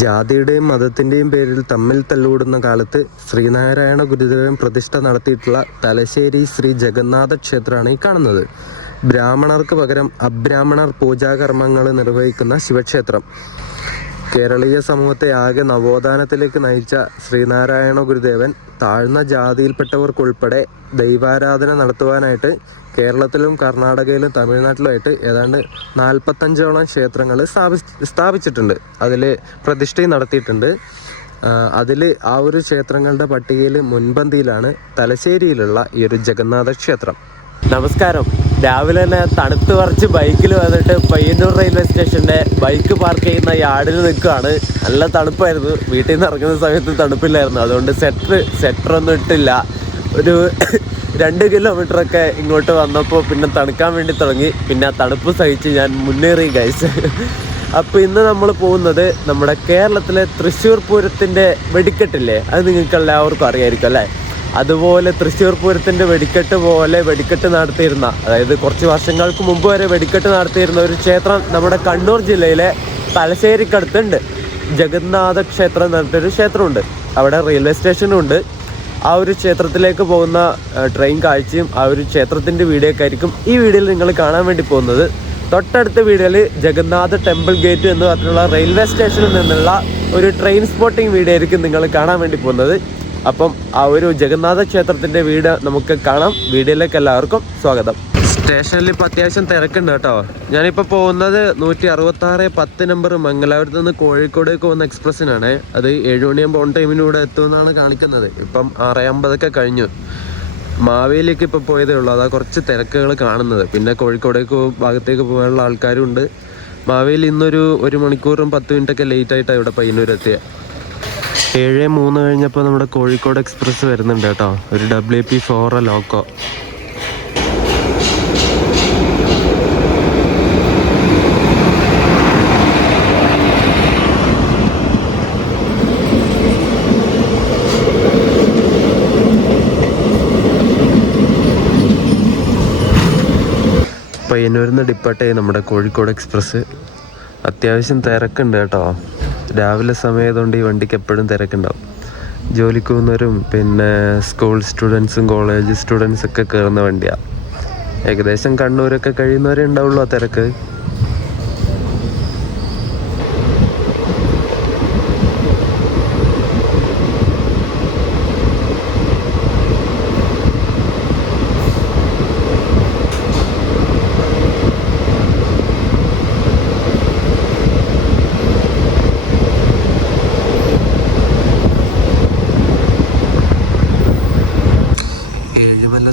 ജാതിയുടെയും മതത്തിൻ്റെയും പേരിൽ തമ്മിൽ തല്ലുകൂടുന്ന കാലത്ത് ശ്രീനാരായണ ഗുരുദേവൻ പ്രതിഷ്ഠ നടത്തിയിട്ടുള്ള തലശ്ശേരി ശ്രീ ജഗന്നാഥ ക്ഷേത്രമാണ് ഈ കാണുന്നത്. ബ്രാഹ്മണർക്ക് പകരം അബ്രാഹ്മണർ പൂജാകർമ്മങ്ങൾ നിർവഹിക്കുന്ന ശിവക്ഷേത്രം. കേരളീയ സമൂഹത്തെ ആകെ നവോത്ഥാനത്തിലേക്ക് നയിച്ച ശ്രീനാരായണ ഗുരുദേവൻ താഴ്ന്ന ജാതിയിൽപ്പെട്ടവർക്കുൾപ്പെടെ ദൈവാരാധന നടത്തുവാനായിട്ട് കേരളത്തിലും കർണാടകയിലും തമിഴ്നാട്ടിലുമായിട്ട് ഏതാണ്ട് 45ഓളം ക്ഷേത്രങ്ങൾ സ്ഥാപിച്ചിട്ടുണ്ട്. അതിൽ പ്രതിഷ്ഠയും നടത്തിയിട്ടുണ്ട്. അതിൽ ആ ഒരു ക്ഷേത്രങ്ങളുടെ പട്ടികയിൽ മുൻപന്തിയിലാണ് തലശ്ശേരിയിലുള്ള ഈ ഒരു ജഗന്നാഥ ക്ഷേത്രം. നമസ്കാരം. രാവിലെ തന്നെ തണുത്ത് പറിച്ച് ബൈക്കിൽ വന്നിട്ട് പയ്യന്നൂർ റെയിൽവേ സ്റ്റേഷൻ്റെ ബൈക്ക് പാർക്ക് ചെയ്യുന്ന യാർഡിൽ നിൽക്കുകയാണ്. നല്ല തണുപ്പായിരുന്നു. വീട്ടിൽ നിന്ന് ഇറങ്ങുന്ന സമയത്ത് തണുപ്പില്ലായിരുന്നു. അതുകൊണ്ട് സെറ്ററൊന്നും ഇട്ടില്ല. ഒരു 2 കിലോമീറ്ററൊക്കെ ഇങ്ങോട്ട് വന്നപ്പോൾ പിന്നെ തണുക്കാൻ വേണ്ടി തുടങ്ങി. പിന്നെ ആ തണുപ്പ് സഹിച്ച് ഞാൻ മുന്നേറി ഗൈസ്. അപ്പോൾ ഇന്ന് നമ്മൾ പോകുന്നത് നമ്മുടെ കേരളത്തിലെ തൃശ്ശൂർ പൂരത്തിൻ്റെ വെടിക്കെട്ടില്ലേ, അത് നിങ്ങൾക്ക് എല്ലാവർക്കും അറിയാമായിരിക്കും അല്ലേ. അതുപോലെ തൃശ്ശൂർ പൂരത്തിൻ്റെ വെടിക്കെട്ട് നടത്തിയിരുന്ന, അതായത് കുറച്ച് വർഷങ്ങൾക്ക് മുമ്പ് വരെ വെടിക്കെട്ട് നടത്തിയിരുന്ന ഒരു ക്ഷേത്രം നമ്മുടെ കണ്ണൂർ ജില്ലയിലെ തലശ്ശേരിക്കടുത്തുണ്ട്. ജഗന്നാഥ ക്ഷേത്രം എന്ന് പറഞ്ഞിട്ടൊരു ക്ഷേത്രമുണ്ട്. അവിടെ റെയിൽവേ സ്റ്റേഷനും ഉണ്ട്. ആ ഒരു ക്ഷേത്രത്തിലേക്ക് പോകുന്ന ട്രെയിൻ കാഴ്ചയും ആ ഒരു ക്ഷേത്രത്തിൻ്റെ വീഡിയോ ഒക്കെ ആയിരിക്കും ഈ വീഡിയോയിൽ നിങ്ങൾ കാണാൻ വേണ്ടി പോകുന്നത്. തൊട്ടടുത്ത വീഡിയോയിൽ ജഗന്നാഥ ടെമ്പിൾ ഗേറ്റ് എന്ന് പറഞ്ഞിട്ടുള്ള റെയിൽവേ സ്റ്റേഷനിൽ നിന്നുള്ള ഒരു ട്രെയിൻ സ്പോട്ടിംഗ് വീഡിയോ ആയിരിക്കും നിങ്ങൾ കാണാൻ വേണ്ടി പോകുന്നത്. അപ്പം ആ ഒരു ജഗന്നാഥ ക്ഷേത്രത്തിൻ്റെ വീഡിയോ നമുക്ക് കാണാം. വീഡിയോയിലേക്ക് എല്ലാവർക്കും സ്വാഗതം. സ്റ്റേഷനിൽ ഇപ്പോൾ അത്യാവശ്യം തിരക്കുണ്ട് കേട്ടോ. ഞാനിപ്പോൾ പോകുന്നത് 166-10 നമ്പർ മംഗലാപുരത്ത് നിന്ന് കോഴിക്കോടേക്ക് പോകുന്ന എക്സ്പ്രസ്സിനാണ്. അത് 7 മണിയാകുമ്പോൾ ഓൺ ടൈമിന് ഇവിടെ എത്തുമെന്നാണ് കാണിക്കുന്നത്. ഇപ്പം 6:50 കഴിഞ്ഞു. മാവേലിക്ക് ഇപ്പോൾ പോയതേ ഉള്ളൂ. അതാ കുറച്ച് തിരക്കുകൾ കാണുന്നത്. പിന്നെ കോഴിക്കോടേക്ക് ഭാഗത്തേക്ക് പോകാനുള്ള ആൾക്കാരും ഉണ്ട്. മാവേലി ഇന്നൊരു 1 മണിക്കൂറും 10 മിനിറ്റൊക്കെ ലേറ്റായിട്ടാണ് ഇവിടെ പയ്യന്നൂരെത്തിയത്. 7:03 കഴിഞ്ഞപ്പോൾ നമ്മുടെ കോഴിക്കോട് എക്സ്പ്രസ് വരുന്നുണ്ട് കേട്ടോ. ഒരു WP4 ലോക്കോ. പയ്യന്നൂരിൽ നിന്ന് ഡിപ്പാർട്ടായി നമ്മുടെ കോഴിക്കോട് എക്സ്പ്രസ്. അത്യാവശ്യം തിരക്കുണ്ട് കേട്ടോ. രാവിലെ സമയമായതുകൊണ്ട് ഈ വണ്ടിക്ക് എപ്പോഴും തിരക്കുണ്ടാവും. ജോലിക്ക് പോകുന്നവരും പിന്നെ സ്കൂൾ സ്റ്റുഡൻസും കോളേജ് സ്റ്റുഡൻസൊക്കെ കയറുന്ന വണ്ടിയാണ്. ഏകദേശം കണ്ണൂരൊക്കെ കഴിയുന്നവരേ ഉണ്ടാവുള്ളൂ ആ തിരക്ക്.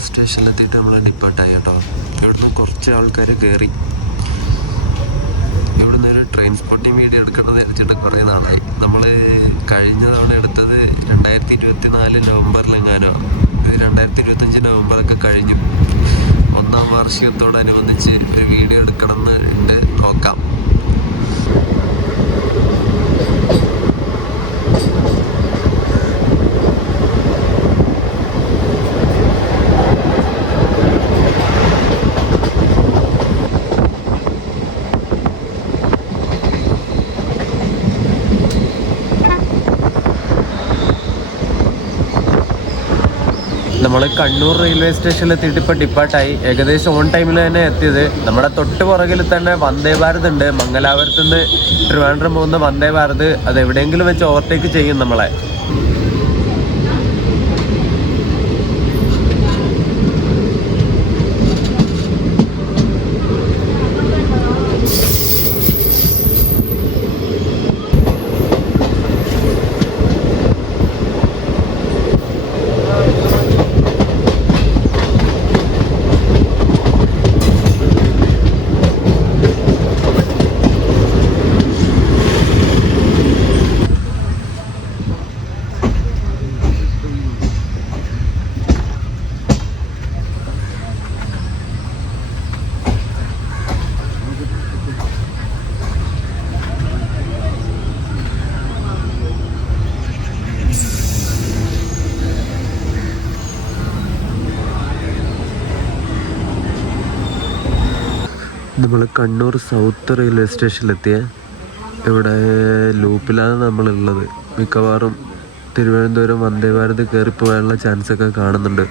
സ്റ്റേഷനിലെത്തിയിട്ട് നമ്മൾ ഡിപ്പാർട്ടായി കേട്ടോ. ഇവിടുന്ന് കുറച്ച് ആൾക്കാർ കയറി. ഇവിടുന്ന് ഒരു ട്രെയിൻ സ്പോട്ടിങ് വീഡിയോ എടുക്കണമെന്ന് വിചാരിച്ചിട്ട് കുറേ നാളായി. നമ്മൾ കഴിഞ്ഞ തവണ എടുത്തത് 2024 നവംബറിലെങ്ങാനോ. ഇത് 2025 നവംബറൊക്കെ കഴിഞ്ഞു. 1ാം വാർഷികത്തോടനുബന്ധിച്ച് ഒരു വീഡിയോ എടുക്കണമെന്ന് ഉണ്ട്. നോക്കാം. നമ്മൾ കണ്ണൂർ റെയിൽവേ സ്റ്റേഷനിൽ എത്തിയിട്ട് ഇപ്പോൾ ഡിപ്പാർട്ടായി. ഏകദേശം ഓൺ ടൈമിൽ തന്നെ എത്തിയത്. നമ്മുടെ തൊട്ട് പുറകിൽ തന്നെ വന്ദേ ഭാരത് ഉണ്ട്. മംഗലാപുരത്ത് നിന്ന് ട്രിവാൻഡ്രം പോകുന്ന വന്ദേ ഭാരത്. അത് എവിടെയെങ്കിലും വെച്ച് ഓവർടേക്ക് ചെയ്യും നമ്മളെ. നമ്മൾ കണ്ണൂർ സൗത്ത് റെയിൽവേ സ്റ്റേഷനിലെത്തിയ ഇവിടെ ലൂപ്പിലാണ് നമ്മളുള്ളത്. മിക്കവാറും തിരുവനന്തപുരം വന്ദേ ഭാരത് കയറിപ്പോകാനുള്ള ചാൻസൊക്കെ കാണുന്നുണ്ട്.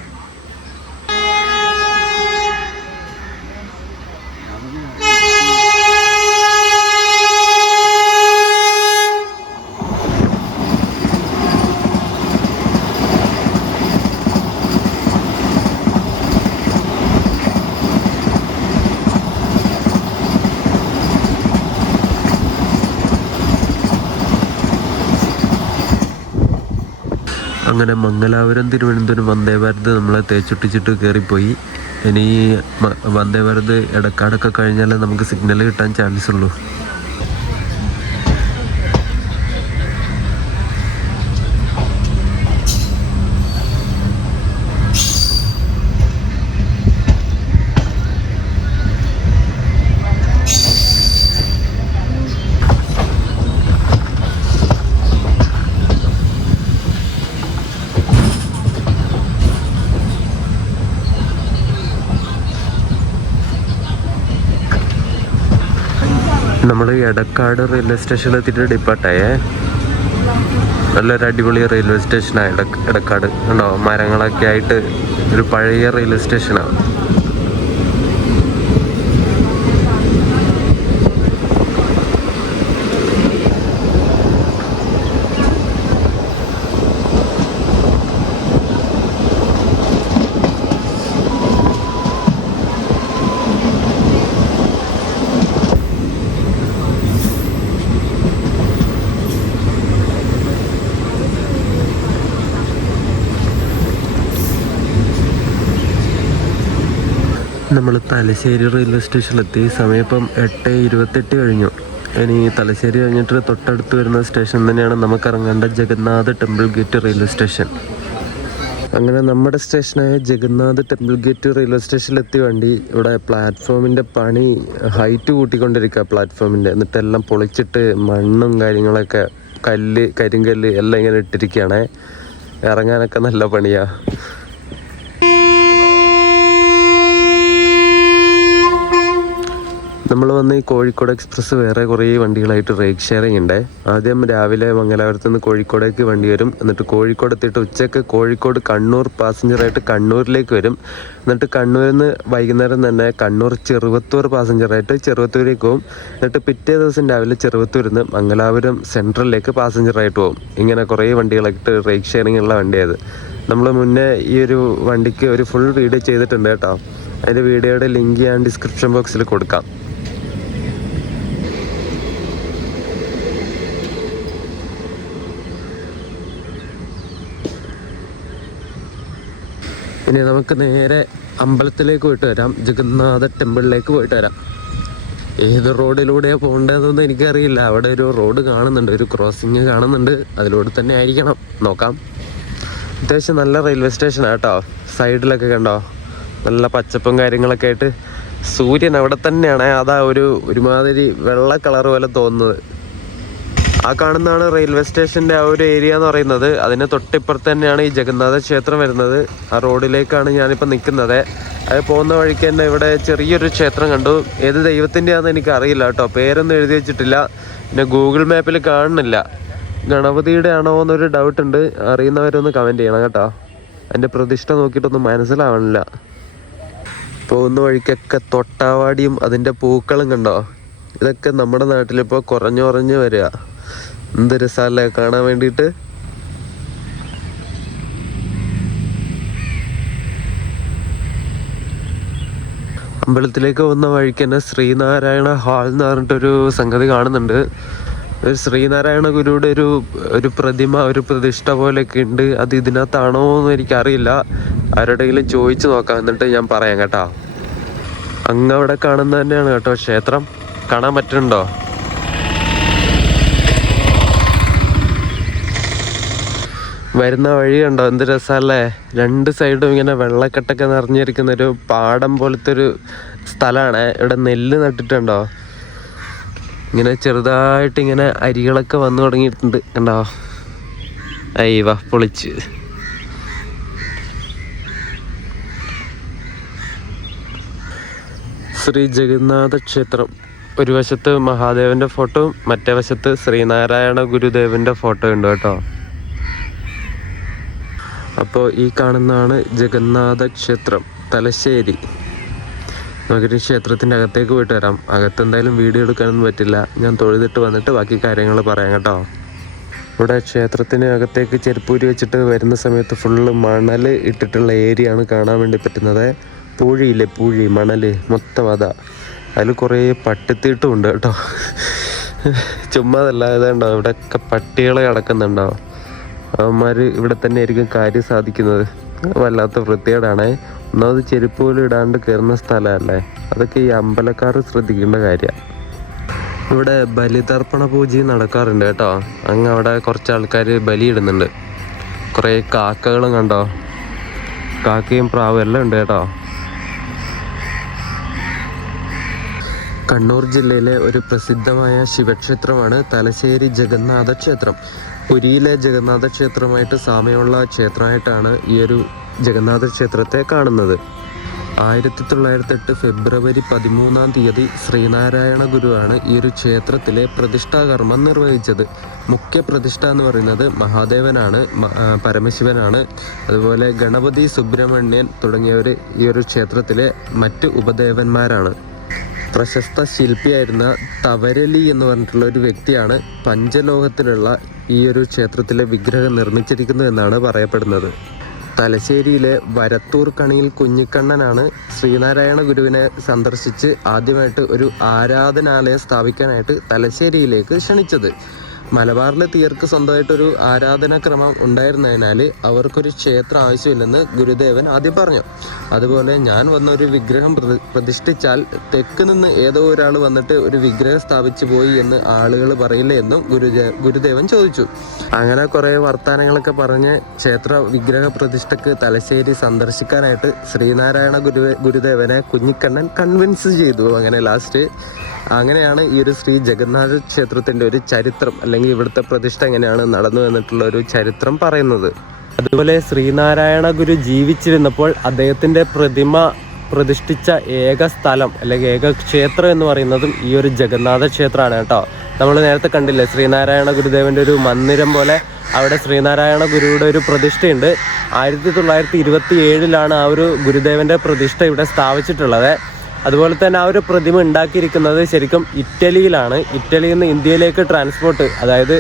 അങ്ങനെ മംഗലാപുരം തിരുവനന്തപുരം വന്ദേ ഭാരത് നമ്മളെ തേച്ചൊട്ടിച്ചിട്ട് കയറിപ്പോയി. ഇനി വന്ദേ ഭാരത് എടക്കാടൊക്കെ കഴിഞ്ഞാലേ നമുക്ക് സിഗ്നൽ കിട്ടാൻ ചാൻസ് ഉള്ളൂ. നമ്മൾ എടക്കാട് റെയിൽവേ സ്റ്റേഷനിൽ എത്തിയിട്ട് ഡിപ്പാർട്ടായേ. നല്ലൊരു അടിപൊളി റെയിൽവേ സ്റ്റേഷനാണ് എടക്കാട്. ഉണ്ടോ, മരങ്ങളൊക്കെ ആയിട്ട് ഒരു പഴയ റെയിൽവേ സ്റ്റേഷനാണ്. നമ്മൾ തലശ്ശേരി റെയിൽവേ സ്റ്റേഷനിലെത്തി. സമയം ഇപ്പം 8:28 കഴിഞ്ഞു. ഇനി തലശ്ശേരി കഴിഞ്ഞിട്ട് തൊട്ടടുത്ത് വരുന്ന സ്റ്റേഷൻ തന്നെയാണ് നമുക്ക് ഇറങ്ങേണ്ട Jagannath temple gate railway station. അങ്ങനെ നമ്മുടെ സ്റ്റേഷനായ ജഗന്നാഥ് ടെമ്പിൾ ഗേറ്റ് റെയിൽവേ സ്റ്റേഷനിലെത്തി വണ്ടി. ഇവിടെ പ്ലാറ്റ്ഫോമിൻ്റെ പണി ഹൈറ്റ് കൂട്ടിക്കൊണ്ടിരിക്കുക പ്ലാറ്റ്ഫോമിൻ്റെ. എന്നിട്ടെല്ലാം പൊളിച്ചിട്ട് മണ്ണും കാര്യങ്ങളൊക്കെ കരിങ്കല്ല് എല്ലാം ഇങ്ങനെ ഇട്ടിരിക്കുകയാണേ. ഇറങ്ങാനൊക്കെ നല്ല പണിയാണ്. നമ്മൾ വന്ന് ഈ കോഴിക്കോട് എക്സ്പ്രസ് വേറെ കുറേ വണ്ടികളായിട്ട് റേക്ക് ഷെയറിംഗ് ഉണ്ട്. ആദ്യം രാവിലെ മംഗലാപുരത്ത് നിന്ന് കോഴിക്കോടേക്ക് വണ്ടി വരും. എന്നിട്ട് കോഴിക്കോട് എത്തിയിട്ട് ഉച്ചയ്ക്ക് കോഴിക്കോട് കണ്ണൂർ പാസഞ്ചറായിട്ട് കണ്ണൂരിലേക്ക് വരും. എന്നിട്ട് കണ്ണൂരിൽ നിന്ന് വൈകുന്നേരം തന്നെ കണ്ണൂർ ചെറുവത്തൂർ പാസഞ്ചറായിട്ട് ചെറുവത്തൂരേക്ക് പോകും. എന്നിട്ട് പിറ്റേ ദിവസം രാവിലെ ചെറുവത്തൂരിൽ നിന്ന് മംഗലാപുരം സെൻട്രലിലേക്ക് പാസഞ്ചറായിട്ട് പോകും. ഇങ്ങനെ കുറേ വണ്ടികളായിട്ട് റേക്ക് ഷെയറിംഗ് ഉള്ള വണ്ടിയായത്. നമ്മൾ മുന്നേ ഈ ഒരു വണ്ടിക്ക് ഒരു ഫുൾ വീഡിയോ ചെയ്തിട്ടുണ്ട് കേട്ടോ. അതിൻ്റെ വീഡിയോയുടെ ലിങ്ക് ഞാൻ ഡിസ്ക്രിപ്ഷൻ ബോക്സിൽ കൊടുക്കാം. ഇനി നമുക്ക് നേരെ അമ്പലത്തിലേക്ക് പോയിട്ട് വരാം. ജഗന്നാഥ ടെമ്പിളിലേക്ക് പോയിട്ട് വരാം. ഏത് റോഡിലൂടെയാണ് പോകേണ്ടതെന്നൊന്നും എനിക്കറിയില്ല. അവിടെ ഒരു റോഡ് കാണുന്നുണ്ട്, ഒരു ക്രോസിങ് കാണുന്നുണ്ട്. അതിലൂടെ തന്നെ ആയിരിക്കണം, നോക്കാം. അത്യാവശ്യം നല്ല റെയിൽവേ സ്റ്റേഷനാണ് കേട്ടോ. സൈഡിലൊക്കെ കണ്ടോ നല്ല പച്ചപ്പും കാര്യങ്ങളൊക്കെ ആയിട്ട്. സൂര്യൻ അവിടെ തന്നെയാണ്. അതാ ഒരുമാതിരി വെള്ള കളർ പോലെ തോന്നുന്നത്. ആ കാണുന്നതാണ് റെയിൽവേ സ്റ്റേഷൻ്റെ ആ ഒരു ഏരിയ എന്ന് പറയുന്നത്. അതിന് തൊട്ടിപ്പുറത്ത് തന്നെയാണ് ഈ ജഗന്നാഥ ക്ഷേത്രം വരുന്നത്. ആ റോഡിലേക്കാണ് ഞാനിപ്പോൾ നിൽക്കുന്നത്. അത് പോകുന്ന വഴിക്ക് തന്നെ ഇവിടെ ചെറിയൊരു ക്ഷേത്രം കണ്ടു. ഏത് ദൈവത്തിൻ്റെയാണെന്ന് എനിക്ക് അറിയില്ല കേട്ടോ. പേരൊന്നും എഴുതി വെച്ചിട്ടില്ല. പിന്നെ ഗൂഗിൾ മാപ്പിൽ കാണുന്നില്ല. ഗണപതിയുടെ ആണോ എന്നൊരു ഡൗട്ട് ഉണ്ട്. അറിയുന്നവരൊന്ന് കമൻറ്റ് ചെയ്യണം കേട്ടോ. അതിൻ്റെ പ്രതിഷ്ഠ നോക്കിയിട്ടൊന്നും മനസ്സിലാവണില്ല. പോകുന്ന വഴിക്കൊക്കെ തൊട്ടാവാടിയും അതിൻ്റെ പൂക്കളും കണ്ടോ. ഇതൊക്കെ നമ്മുടെ നാട്ടിലിപ്പോൾ കുറഞ്ഞു വരിക. എന്ത് രസമല്ലേ കാണാൻ വേണ്ടിയിട്ട്. അമ്പലത്തിലേക്ക് പോകുന്ന വഴിക്ക് തന്നെ ശ്രീനാരായണ ഹാൾ എന്ന് പറഞ്ഞിട്ടൊരു സംഗതി കാണുന്നുണ്ട്. ഒരു ശ്രീനാരായണ ഗുരുവിടെ ഒരു പ്രതിമ, ഒരു പ്രതിഷ്ഠ പോലെയൊക്കെ ഉണ്ട്. അത് ഇതിനകത്താണോ എന്ന് എനിക്കറിയില്ല. ആരുടെയെങ്കിലും ചോദിച്ചു നോക്കാം, എന്നിട്ട് ഞാൻ പറയാം കേട്ടോ. അങ്ങ് അവിടെ കാണുന്നത് തന്നെയാണ് കേട്ടോ ക്ഷേത്രം. കാണാൻ പറ്റുന്നുണ്ടോ? വരുന്ന വഴി കണ്ടോ, എന്ത് രസമല്ലേ. രണ്ട് സൈഡും ഇങ്ങനെ വെള്ളക്കെട്ടൊക്കെ നിറഞ്ഞിരിക്കുന്ന ഒരു പാടം പോലത്തെ ഒരു സ്ഥലമാണ്. ഇവിടെ നെല്ല് നട്ടിട്ടുണ്ടോ. ഇങ്ങനെ ചെറുതായിട്ട് ഇങ്ങനെ അരികളൊക്കെ വന്നു തുടങ്ങിയിട്ടുണ്ട് കണ്ടോ. അയ്യവ പൊളിച്ച്. ശ്രീ ജഗന്നാഥ ക്ഷേത്രം ഒരു വശത്ത് മഹാദേവന്റെ ഫോട്ടോ, മറ്റേ വശത്ത് ശ്രീനാരായണ ഗുരുദേവന്റെ ഫോട്ടോ ഉണ്ട് കേട്ടോ. അപ്പോൾ ഈ കാണുന്നതാണ് ജഗന്നാഥ ക്ഷേത്രം തലശ്ശേരി. നമുക്കൊരു ക്ഷേത്രത്തിൻ്റെ അകത്തേക്ക് പോയിട്ട് വരാം. അകത്ത് എന്തായാലും വീഡിയോ എടുക്കാനൊന്നും പറ്റില്ല. ഞാൻ തൊഴുതിട്ട് വന്നിട്ട് ബാക്കി കാര്യങ്ങൾ പറയാം കേട്ടോ. ഇവിടെ ക്ഷേത്രത്തിന് അകത്തേക്ക് ചെരുപ്പൂരി വെച്ചിട്ട് വരുന്ന സമയത്ത് ഫുള്ള് മണൽ ഇട്ടിട്ടുള്ള ഏരിയ ആണ് കാണാൻ വേണ്ടി പറ്റുന്നത്. പൂഴിയില്ലേ, പൂഴി മണൽ മൊത്തം അതാ. അതിൽ കുറേ പട്ടിത്തീട്ടും ഉണ്ട് കേട്ടോ. ചുമ്മാതല്ല, ഇതുണ്ടോ ഇവിടെയൊക്കെ പട്ടികളെ കിടക്കുന്നുണ്ടോ. അവന്മാർ ഇവിടെ തന്നെ ആയിരിക്കും കാര്യം സാധിക്കുന്നത്. വല്ലാത്ത വൃത്തികേടാണേ. ഒന്നാമത് ചെരുപ്പ് പോലും ഇടാണ്ട് കയറുന്ന സ്ഥലമല്ലേ. അതൊക്കെ ഈ അമ്പലക്കാർ ശ്രദ്ധിക്കേണ്ട കാര്യമാണ്. ഇവിടെ ബലിതർപ്പണ പൂജയും നടക്കാറുണ്ട് കേട്ടോ. അങ്ങ് അവിടെ കുറച്ച് ആൾക്കാർ ബലിയിടുന്നുണ്ട്. കുറേ കാക്കകളും കണ്ടോ, കാക്കയും പ്രാവും എല്ലാം ഉണ്ട് കേട്ടോ. കണ്ണൂർ ജില്ലയിലെ ഒരു പ്രസിദ്ധമായ ശിവക്ഷേത്രമാണ് തലശ്ശേരി ജഗന്നാഥ ക്ഷേത്രം. പുരിയിലെ ജഗന്നാഥ ക്ഷേത്രമായിട്ട് സാമ്യമുള്ള ക്ഷേത്രമായിട്ടാണ് ഈ ഒരു ജഗന്നാഥ ക്ഷേത്രത്തെ കാണുന്നത്. 1908 ഫെബ്രുവരി 13 ശ്രീനാരായണ ഗുരുവാണ് ഈ ഒരു ക്ഷേത്രത്തിലെ പ്രതിഷ്ഠാകർമ്മം നിർവഹിച്ചത്. മുഖ്യ പ്രതിഷ്ഠ എന്ന് പറയുന്നത് മഹാദേവനാണ്, പരമശിവനാണ്. അതുപോലെ ഗണപതി, സുബ്രഹ്മണ്യൻ തുടങ്ങിയവർ ഈ ഒരു ക്ഷേത്രത്തിലെ മറ്റ് ഉപദേവന്മാരാണ്. പ്രശസ്ത ശില്പിയായിരുന്ന തവരലി എന്ന് പറഞ്ഞിട്ടുള്ള ഒരു വ്യക്തിയാണ് പഞ്ചലോഹത്തിലുള്ള ഈ ഒരു ക്ഷേത്രത്തിലെ വിഗ്രഹം നിർമ്മിച്ചിരിക്കുന്നത് എന്നാണ് പറയപ്പെടുന്നത്. തലശ്ശേരിയിലെ വരത്തൂർ കണിയിൽ കുഞ്ഞിക്കണ്ണനാണ് ശ്രീനാരായണ ഗുരുവിനെ സന്ദർശിച്ച് ആദ്യമായിട്ട് ഒരു ആരാധനാലയം സ്ഥാപിക്കാനായിട്ട് തലശ്ശേരിയിലേക്ക് ക്ഷണിച്ചത്. മലബാറിലെ തീർക്ക് സ്വന്തമായിട്ടൊരു ആരാധനാക്രമം ഉണ്ടായിരുന്നതിനാൽ അവർക്കൊരു ക്ഷേത്രം ആവശ്യമില്ലെന്ന് ഗുരുദേവൻ ആദ്യം പറഞ്ഞു. അതുപോലെ ഞാൻ വന്നൊരു വിഗ്രഹം പ്രതിഷ്ഠിച്ചാൽ തെക്ക് നിന്ന് ഏതോ ഒരാൾ വന്നിട്ട് ഒരു വിഗ്രഹം സ്ഥാപിച്ചു പോയി എന്ന് ആളുകൾ പറയില്ലേ എന്നും ഗുരുദേവൻ ചോദിച്ചു. അങ്ങനെ കുറേ വർത്തമാനങ്ങളൊക്കെ പറഞ്ഞ് ക്ഷേത്ര വിഗ്രഹ പ്രതിഷ്ഠക്ക് തലശ്ശേരി സന്ദർശിക്കാനായിട്ട് ശ്രീനാരായണ ഗുരുദേവനെ കുഞ്ഞിക്കണ്ണൻ കൺവിൻസ് ചെയ്തു. അങ്ങനെ ലാസ്റ്റ് അങ്ങനെയാണ് ഈ ഒരു ശ്രീ ജഗന്നാഥ ക്ഷേത്രത്തിൻ്റെ ഒരു ചരിത്രം, അല്ലെങ്കിൽ ഇവിടുത്തെ പ്രതിഷ്ഠ എങ്ങനെയാണ് നടന്നു എന്നിട്ടുള്ള ഒരു ചരിത്രം പറയുന്നത്. അതുപോലെ ശ്രീനാരായണ ഗുരു ജീവിച്ചിരുന്നപ്പോൾ അദ്ദേഹത്തിൻ്റെ പ്രതിമ പ്രതിഷ്ഠിച്ച ഏക സ്ഥലം അല്ലെങ്കിൽ ഏക ക്ഷേത്രം എന്ന് പറയുന്നതും ഈ ഒരു ജഗന്നാഥ ക്ഷേത്രമാണ് കേട്ടോ. നമ്മൾ നേരത്തെ കണ്ടില്ലേ ശ്രീനാരായണ ഗുരുദേവൻ്റെ ഒരു മന്ദിരം പോലെ അവിടെ ശ്രീനാരായണ ഗുരുവിടെ ഒരു പ്രതിഷ്ഠയുണ്ട്. 1927 ആ ഒരു ഗുരുദേവൻ്റെ പ്രതിഷ്ഠ ഇവിടെ സ്ഥാപിച്ചിട്ടുള്ളത്. അതുപോലെ തന്നെ ആ ഒരു പ്രതിമ ഉണ്ടാക്കിയിരിക്കുന്നത് ശരിക്കും ഇറ്റലിയിലാണ്. ഇറ്റലിയിൽ നിന്ന് ഇന്ത്യയിലേക്ക് ട്രാൻസ്പോർട്ട്, അതായത്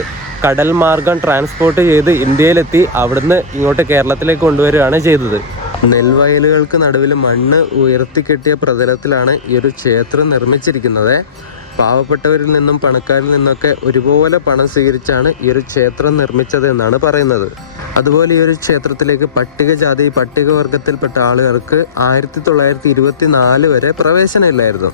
കടൽ മാർഗം ട്രാൻസ്പോർട്ട് ചെയ്ത് ഇന്ത്യയിലെത്തി അവിടുന്ന് ഇങ്ങോട്ട് കേരളത്തിലേക്ക് കൊണ്ടുവരികയാണ് ചെയ്തത്. നെൽവയലുകൾക്ക് നടുവിൽ മണ്ണ് ഉയർത്തിക്കെട്ടിയ പ്രതലത്തിലാണ് ഈ ഒരു ക്ഷേത്രം നിർമ്മിച്ചിരിക്കുന്നത്. പാവപ്പെട്ടവരിൽ നിന്നും പണക്കാരിൽ നിന്നൊക്കെ ഒരുപോലെ പണം സ്വീകരിച്ചാണ് ഈ ഒരു ക്ഷേത്രം നിർമ്മിച്ചത് എന്നാണ് പറയുന്നത്. അതുപോലെ ഈ ഒരു ക്ഷേത്രത്തിലേക്ക് പട്ടികജാതി പട്ടികവർഗത്തിൽപ്പെട്ട ആളുകൾക്ക് 1924 വരെ പ്രവേശനമില്ലായിരുന്നു.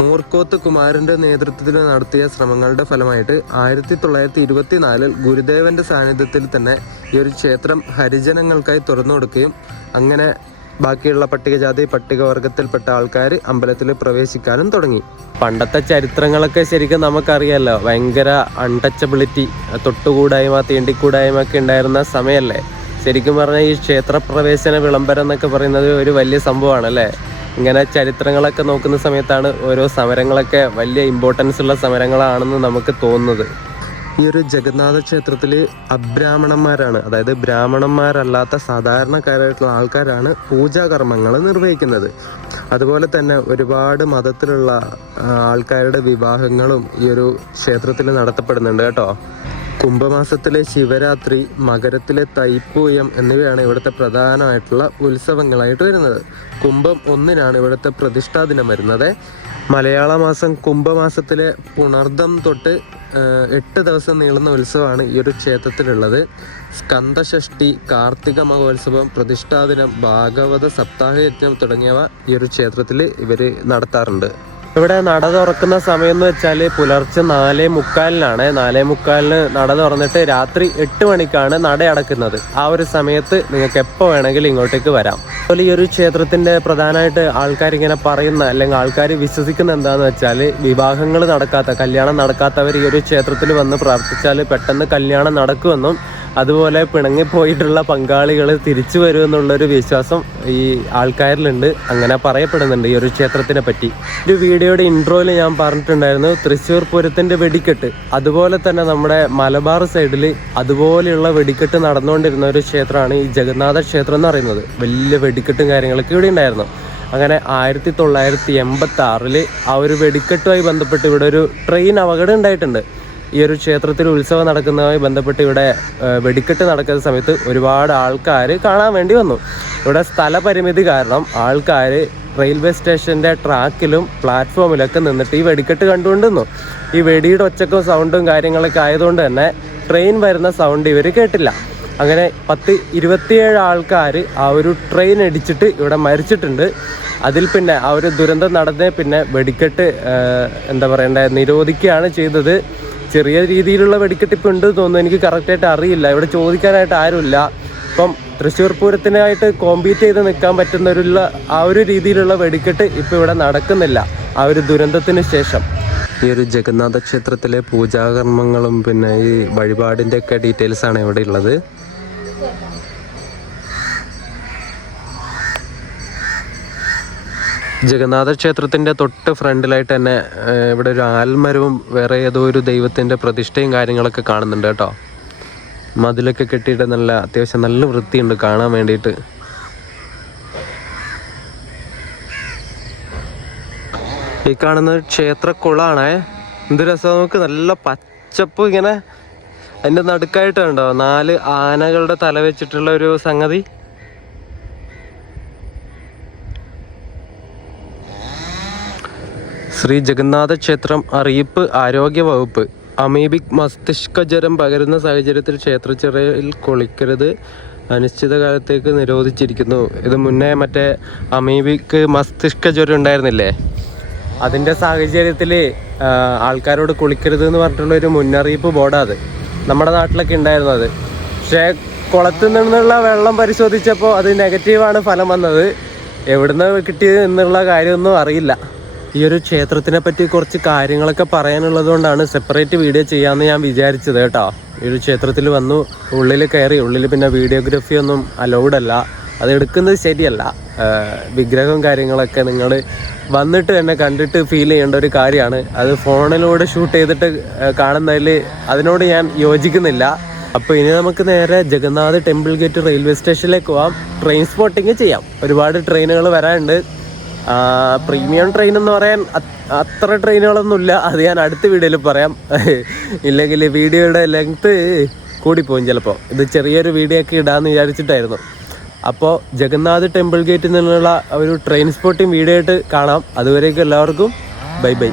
മൂർക്കോത്ത് കുമാരൻ്റെ നേതൃത്വത്തിൽ നടത്തിയ ശ്രമങ്ങളുടെ ഫലമായിട്ട് 1924 ഗുരുദേവന്റെ സാന്നിധ്യത്തിൽ തന്നെ ഈ ഒരു ക്ഷേത്രം ഹരിജനങ്ങൾക്കായി തുറന്നു കൊടുക്കുകയും അങ്ങനെ ബാക്കിയുള്ള പട്ടികജാതി പട്ടികവർഗത്തിൽപ്പെട്ട ആൾക്കാർ അമ്പലത്തിൽ പ്രവേശിക്കാനും തുടങ്ങി. പണ്ടത്തെ ചരിത്രങ്ങളൊക്കെ ശരിക്കും നമുക്കറിയാമല്ലോ, ഭയങ്കര അൺടച്ചബിലിറ്റി, തൊട്ടുകൂടായ്മ തീണ്ടിക്കൂടായ്മ ഒക്കെ ഉണ്ടായിരുന്ന സമയമല്ലേ. ശരിക്കും പറഞ്ഞാൽ ഈ ക്ഷേത്ര പ്രവേശന വിളംബരം എന്നൊക്കെ പറയുന്നത് ഒരു വലിയ സംഭവമാണ് അല്ലേ. ഇങ്ങനെ ചരിത്രങ്ങളൊക്കെ നോക്കുന്ന സമയത്താണ് ഓരോ സമരങ്ങളൊക്കെ വലിയ ഇമ്പോർട്ടൻസ് ഉള്ള സമരങ്ങളാണെന്ന് നമുക്ക് തോന്നുന്നത്. ഈ ഒരു ജഗന്നാഥ ക്ഷേത്രത്തിൽ അബ്രാഹ്മണന്മാരാണ്, അതായത് ബ്രാഹ്മണന്മാരല്ലാത്ത സാധാരണക്കാരായിട്ടുള്ള ആൾക്കാരാണ് പൂജാകർമ്മങ്ങൾ നിർവഹിക്കുന്നത്. അതുപോലെ തന്നെ ഒരുപാട് മതത്തിലുള്ള ആൾക്കാരുടെ വിവാഹങ്ങളും ഈ ഒരു ക്ഷേത്രത്തിൽ നടത്തപ്പെടുന്നുണ്ട് കേട്ടോ. കുംഭമാസത്തിലെ ശിവരാത്രി, മകരത്തിലെ തൈപ്പൂയം എന്നിവയാണ് ഇവിടുത്തെ പ്രധാനമായിട്ടുള്ള ഉത്സവങ്ങളായിട്ട് വരുന്നത്. കുംഭം 1 ഇവിടുത്തെ പ്രതിഷ്ഠാ ദിനം വരുന്നത്. മലയാള മാസം കുംഭമാസത്തിലെ പുണർദം തൊട്ട് 8 ദിവസം നീളുന്ന ഉത്സവമാണ് ഈ ഒരു ക്ഷേത്രത്തിലുള്ളത്. സ്കന്ദഷഷ്ടി, കാർത്തിക മഹോത്സവം, പ്രതിഷ്ഠാദിനം, ഭാഗവത സപ്താഹയജ്ഞം തുടങ്ങിയവ ഈ ഒരു ക്ഷേത്രത്തിൽ ഇവർ നടത്താറുണ്ട്. ഇവിടെ നട തുറക്കുന്ന സമയം എന്ന് വെച്ചാൽ പുലർച്ചെ 4:45 4:45 നട തുറന്നിട്ട് രാത്രി 8 മണിക്കാണ് നട അടക്കുന്നത്. ആ ഒരു സമയത്ത് നിങ്ങൾക്ക് എപ്പോൾ വേണമെങ്കിലും ഇങ്ങോട്ടേക്ക് വരാം. അതുപോലെ ഈ ഒരു ക്ഷേത്രത്തിൻ്റെ പ്രധാനമായിട്ട് ആൾക്കാരിങ്ങനെ പറയുന്ന അല്ലെങ്കിൽ ആൾക്കാർ വിശ്വസിക്കുന്ന എന്താണെന്ന് വെച്ചാൽ, വിവാഹങ്ങൾ നടക്കാത്ത, കല്യാണം നടക്കാത്തവർ ഈ ഒരു ക്ഷേത്രത്തിൽ വന്ന് പ്രാർത്ഥിച്ചാൽ പെട്ടെന്ന് കല്യാണം നടക്കുമെന്നും അതുപോലെ പിണങ്ങിപ്പോയിട്ടുള്ള പങ്കാളികൾ തിരിച്ചു വരുമെന്നുള്ളൊരു വിശ്വാസം ഈ ആൾക്കാരിലുണ്ട്. അങ്ങനെ പറയപ്പെടുന്നുണ്ട് ഈ ഒരു ക്ഷേത്രത്തിനെ പറ്റി. ഒരു വീഡിയോയുടെ ഇൻട്രോയിൽ ഞാൻ പറഞ്ഞിട്ടുണ്ടായിരുന്നു തൃശ്ശൂർ പൂരത്തിൻ്റെ വെടിക്കെട്ട്. അതുപോലെ തന്നെ നമ്മുടെ മലബാർ സൈഡിൽ അതുപോലെയുള്ള വെടിക്കെട്ട് നടന്നുകൊണ്ടിരുന്ന ഒരു ക്ഷേത്രമാണ് ഈ ജഗന്നാഥ ക്ഷേത്രം എന്ന് പറയുന്നത്. വലിയ വെടിക്കെട്ടും കാര്യങ്ങളൊക്കെ ഇവിടെ ഉണ്ടായിരുന്നു. അങ്ങനെ 1986 ആ ഒരു വെടിക്കെട്ടുമായി ബന്ധപ്പെട്ട് ഇവിടെ ഒരു ട്രെയിൻ അപകടം ഉണ്ടായിട്ടുണ്ട്. ഈ ഒരു ക്ഷേത്രത്തിൽ ഉത്സവം നടക്കുന്നതുമായി ബന്ധപ്പെട്ട് ഇവിടെ വെടിക്കെട്ട് നടക്കുന്ന സമയത്ത് ഒരുപാട് ആൾക്കാർ കാണാൻ വേണ്ടി വന്നു. ഇവിടെ സ്ഥലപരിമിതി കാരണം ആൾക്കാർ റെയിൽവേ സ്റ്റേഷൻ്റെ ട്രാക്കിലും പ്ലാറ്റ്ഫോമിലൊക്കെ നിന്നിട്ട് ഈ വെടിക്കെട്ട് കണ്ടുകൊണ്ടിരുന്നു. ഈ വെടിയുടെ ഒച്ചക്കും സൗണ്ടും കാര്യങ്ങളൊക്കെ ആയതുകൊണ്ട് തന്നെ ട്രെയിൻ വരുന്ന സൗണ്ട് ഇവർ കേട്ടില്ല. അങ്ങനെ 27 ആൾക്കാർ ആ ഒരു ട്രെയിൻ ഇടിച്ചിട്ട് ഇവിടെ മരിച്ചിട്ടുണ്ട്. അതിൽ പിന്നെ ആ ഒരു ദുരന്തം നടന്ന് പിന്നെ വെടിക്കെട്ട് എന്താ പറയണ്ടേ നിരോധിക്കുകയാണ് ചെയ്തത്. ചെറിയ രീതിയിലുള്ള വെടിക്കെട്ട് ഇപ്പം ഉണ്ട് തോന്നുന്നു, എനിക്ക് കറക്റ്റായിട്ട് അറിയില്ല, ഇവിടെ ചോദിക്കാനായിട്ട് ആരുമില്ല. ഇപ്പം തൃശ്ശൂർ പൂരത്തിനായിട്ട് കോമ്പീറ്റ് ചെയ്ത് നിൽക്കാൻ പറ്റുന്നവരുള്ള ആ ഒരു രീതിയിലുള്ള വെടിക്കെട്ട് ഇപ്പോൾ ഇവിടെ നടക്കുന്നില്ല ആ ഒരു ദുരന്തത്തിന് ശേഷം. ഈ ഒരു ജഗന്നാഥ ക്ഷേത്രത്തിലെ പൂജാകർമ്മങ്ങളും പിന്നെ ഈ വഴിപാടിൻ്റെ ഒക്കെ ഡീറ്റെയിൽസ് ആണ് ഇവിടെ ഉള്ളത്. ജഗന്നാഥ ക്ഷേത്രത്തിൻ്റെ തൊട്ട് ഫ്രണ്ടിലായിട്ട് തന്നെ ഇവിടെ ഒരു ആൽമരവും വേറെ ഏതോ ഒരു ദൈവത്തിൻ്റെ പ്രതിഷ്ഠയും കാര്യങ്ങളൊക്കെ കാണുന്നുണ്ട് കേട്ടോ. മതിലൊക്കെ കെട്ടിയിട്ട് അത്യാവശ്യം നല്ല വൃത്തിയുണ്ട് കാണാൻ വേണ്ടിയിട്ട്. ഈ കാണുന്നത് ക്ഷേത്രക്കുളാണേ. എന്ത് രസം നമുക്ക്, നല്ല പച്ചപ്പ് ഇങ്ങനെ അതിൻ്റെ നടുക്കായിട്ടുണ്ടോ 4 ആനകളുടെ തല വെച്ചിട്ടുള്ള ഒരു സംഗതി. ശ്രീ ജഗന്നാഥ ക്ഷേത്രം അറിയിപ്പ് ആരോഗ്യ വകുപ്പ്. അമീബിക് മസ്തിഷ്ക ജ്വരം പകരുന്ന സാഹചര്യത്തിൽ ക്ഷേത്രച്ചിറയിൽ കുളിക്കരുത്, അനിശ്ചിതകാലത്തേക്ക് നിരോധിച്ചിരിക്കുന്നു. ഇത് മുന്നേ മറ്റേ അമീബിക് മസ്തിഷ്ക ജ്വരം ഉണ്ടായിരുന്നില്ലേ, അതിൻ്റെ സാഹചര്യത്തിൽ ആൾക്കാരോട് കുളിക്കരുത് എന്ന് പറഞ്ഞിട്ടുള്ളൊരു മുന്നറിയിപ്പ് ബോർഡാണ് അത്. നമ്മുടെ നാട്ടിലൊക്കെ ഉണ്ടായിരുന്നു അത്. പക്ഷേ കുളത്തിൽ നിന്നുള്ള വെള്ളം പരിശോധിച്ചപ്പോൾ അത് നെഗറ്റീവാണ് ഫലം വന്നത്. എവിടുന്ന് കിട്ടിയത് എന്നുള്ള കാര്യമൊന്നും അറിയില്ല. ഈ ഒരു ക്ഷേത്രത്തിനെ പറ്റി കുറച്ച് കാര്യങ്ങളൊക്കെ പറയാനുള്ളത് കൊണ്ടാണ് സെപ്പറേറ്റ് വീഡിയോ ചെയ്യാമെന്ന് ഞാൻ വിചാരിച്ചത് കേട്ടോ. ഈ ഒരു ക്ഷേത്രത്തിൽ വന്നു, ഉള്ളിൽ കയറി. ഉള്ളിൽ പിന്നെ വീഡിയോഗ്രാഫി ഒന്നും അലൗഡ് അല്ല, അത് എടുക്കുന്നത് ശരിയല്ല. വിഗ്രഹവും കാര്യങ്ങളൊക്കെ നിങ്ങൾ വന്നിട്ട് തന്നെ കണ്ടിട്ട് ഫീൽ ചെയ്യേണ്ട ഒരു കാര്യമാണ്. അത് ഫോണിലൂടെ ഷൂട്ട് ചെയ്തിട്ട് കാണുന്നതിൽ അതിനോട് ഞാൻ യോജിക്കുന്നില്ല. അപ്പോൾ ഇനി നമുക്ക് നേരെ ജഗന്നാഥ് ടെമ്പിൾ ഗേറ്റ് റെയിൽവേ സ്റ്റേഷനിലേക്ക് പോവാം. ട്രെയിൻ സ്പോട്ടിങ് ചെയ്യാം. ഒരുപാട് ട്രെയിനുകൾ വരാനുണ്ട്. പ്രീമിയം ട്രെയിൻ എന്ന് പറയാൻ അത്ര ട്രെയിനുകളൊന്നുമില്ല, അത് ഞാൻ അടുത്ത വീഡിയോയിൽ പറയാം. ഇല്ലെങ്കിൽ വീഡിയോയുടെ ലെങ്ത്ത് കൂടിപ്പോവും ചിലപ്പോൾ. ഇത് ചെറിയൊരു വീഡിയോ ഒക്കെ ഇടാമെന്ന് വിചാരിച്ചിട്ടായിരുന്നു. അപ്പോൾ ജഗന്നാഥ് ടെമ്പിൾ ഗേറ്റിൽ നിന്നുള്ള ഒരു ട്രെയിൻ സ്പോട്ടിങ് വീഡിയോ ആയിട്ട് കാണാം. അതുവരേക്കും എല്ലാവർക്കും ബൈ ബൈ.